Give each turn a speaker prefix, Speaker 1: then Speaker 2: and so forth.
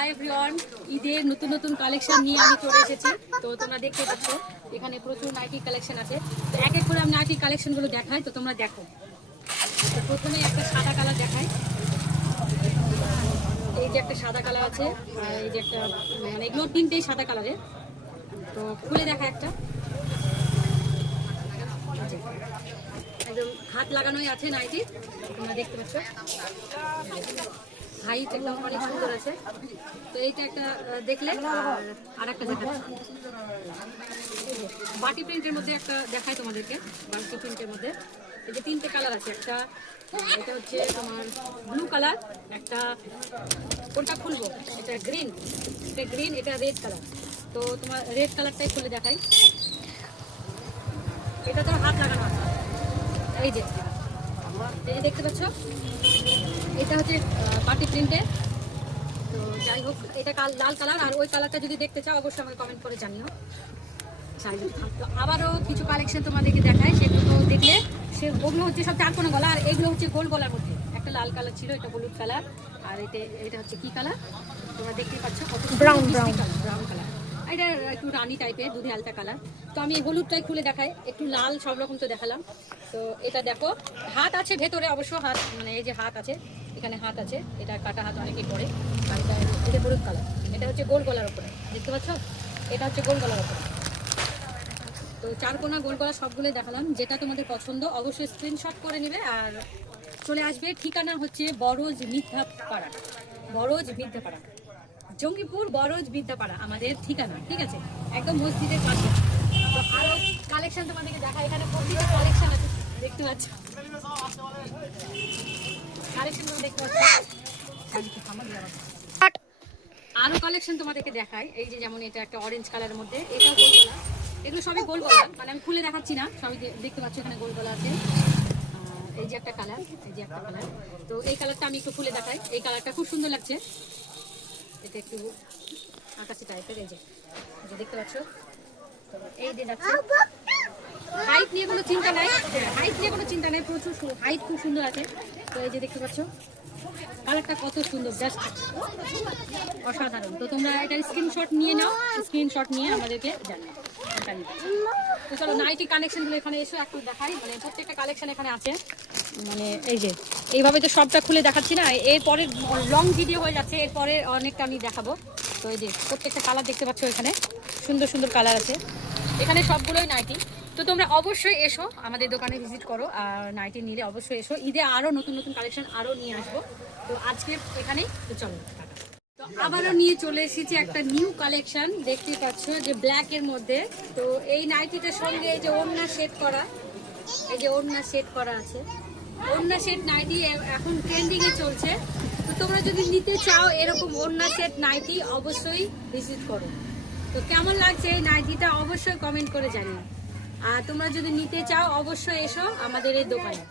Speaker 1: Hi everyone ঈদের নতুন নতুন কালেকশন নিয়ে আমি চলে এসেছি। তো তোমরা দেখতে পাচ্ছ, এখানে প্রচুর নাইটি কালেকশন আছে। তো এক এক করে আমি নাইটি কালেকশনগুলো দেখাই, তো তোমরা দেখো। তো প্রথমে একটা সাদা কালার দেখাই। এই যে একটা সাদা কালার আছে এই যে একটা মানে এগুলো তিনটেই সাদা কালারের তো খুলে দেখা একটা। একদম হাত লাগানোই আছে নাইটি তোমরা দেখতে পাচ্ছ। হাইট একদম অনেক সুন্দর আছে। তো এইটা একটা দেখলে, আর একটা দেখাচ্ছি। বাটি প্রিন্টের মধ্যে একটা দেখাই তোমাদেরকে, বাটি প্রিন্টের মধ্যে। এই যে তিনটে কালার আছে, একটা, এটা হচ্ছে তোমার ব্লু কালার একটা, কোনটা খুলবো? এটা গ্রিন এটা গ্রিন এটা রেড কালার তো তোমার রেড কালারটাই খুলে দেখাই। এটা তো হাত লাগানো আছে। এই যে এই যে দেখতে পাচ্ছ? এটা হচ্ছে পার্টি প্রিন্টে। তো যাই হোক এটা কাল লাল কালার আর ওই কালারটা যদি দেখতে চাও অবশ্যই আমাকে কমেন্ট করে জানিও। সাইজে তো আবারও কিছু কালেকশন তোমাদেরকে দেখায় সেগুলো তো দেখলে সে ওগুলো হচ্ছে সব চার কোনো গলা আর এগুলো হচ্ছে গোল গলার মধ্যে। একটা লাল কালার ছিল এটা হলুদ কালার আর এটা এটা হচ্ছে কি কালার? তোমরা দেখতেই পাচ্ছ কত ব্রাউন ব্রাউন এটা একটু রানি টাইপের দুধে আলতা কালার তো আমি হলুদটাই খুলে দেখাই, একটু লাল সব রকম তো দেখালাম। তো এটা দেখো, হাত আছে ভেতরে অবশ্য, হাত মানে এই যে হাত আছে, এখানে হাত আছে, এটা কাটা হাত অনেকেই পরে আর এটা এটা হলুদ কালার এটা হচ্ছে গোল গলার উপরে, দেখতে পাচ্ছ? এটা হচ্ছে গোল গলার উপরে। তো চার কোনা গোল গলা সবগুলোই দেখালাম, যেটা তোমাদের পছন্দ, অবশ্যই স্ক্রিনশট করে নেবে, আর চলে আসবে ঠিকানা হচ্ছে বরজ মিথ্যাপাড়া। বরজ মিথ্যাপাড়া। জঙ্গিপুর, বরজ বিদ্যাপাড়া, আমাদের ঠিকানা, ঠিক আছে? একদম মসজিদের পাশে। তো কালেকশন তোমাদেরকে দেখা এখানে প্রতিটা কালেকশন আছে, দেখতে পাচ্ছ? কালেকশন দেখতে পাচ্ছ? আরও কালেকশন তোমাদেরকে দেখাই, এই যে যেমন এটা একটা অরেঞ্জ কালারের মধ্যে, এটাও গোল গলা এগুলো সবই গোল গলা মানে আমি খুলে দেখাচ্ছি না, সবই দেখতে পাচ্ছ এখানে গোল গলা আছে। এই যে একটা কালার এই যে একটা কালার তো এই কালারটা আমি একটু খুলে দেখাই, এই কালারটা খুব সুন্দর লাগছে। এটা একটু আকাশি টাইপের এই যে দেখতে পাচ্ছ? এই দিন যাচ্ছে। হাইট নিয়ে কোনো চিন্তা নাই। হাইট নিয়ে কোনো চিন্তা নেই। প্রচুর হাইট খুব সুন্দর আছে। তো এই যে দেখতে পাচ্ছ, কালারটা কত সুন্দর। জাস্ট অসাধারণ। তো তোমরা এটার স্ক্রিনশট নিয়ে নাও। স্ক্রিনশট নিয়ে আমাদেরকে জানিয়ে তো চলো নাইটি কানেকশনগুলো এখানে এসো, একটু দেখাই। মানে প্রত্যেকটা কালেকশন এখানে আছে। মানে এই যে, এইভাবে তো সবটা খুলে দেখাচ্ছি না। এরপরে লং ভিডিও হয়ে যাচ্ছে। এরপরে অনেকটা আমি দেখাবো। তো এই যে, প্রত্যেকটা কালার দেখতে পাচ্ছ এখানে। সুন্দর সুন্দর কালার আছে। এখানে সবগুলোই নাইটি তো তোমরা অবশ্যই এসো, আমাদের দোকানে ভিজিট করো, আর নাইটি নিলে অবশ্যই এসো। ঈদে আরও নতুন নতুন কালেকশন আরও নিয়ে আসব। তো আজকে এখানেই, তো চলো তো আবারও নিয়ে চলে এসেছি একটা নিউ কালেকশন দেখতেই পাচ্ছ যে ব্ল্যাক এর মধ্যে। তো এই নাইটিটার সঙ্গে এই যে ওড়না সেট করা, এই যে ওড়না সেট করা আছে। ওড়না সেট নাইটি এখন ট্রেন্ডিং এ চলছে। তো তোমরা যদি নিতে চাও এরকম ওড়না সেট নাইটি অবশ্যই ভিজিট করো। তো কেমন লাগছে এই নাইটিটা অবশ্যই কমেন্ট করে জানিও। আর তোমরা যদি নিতে চাও অবশ্যই এসো আমাদের এই দোকানে।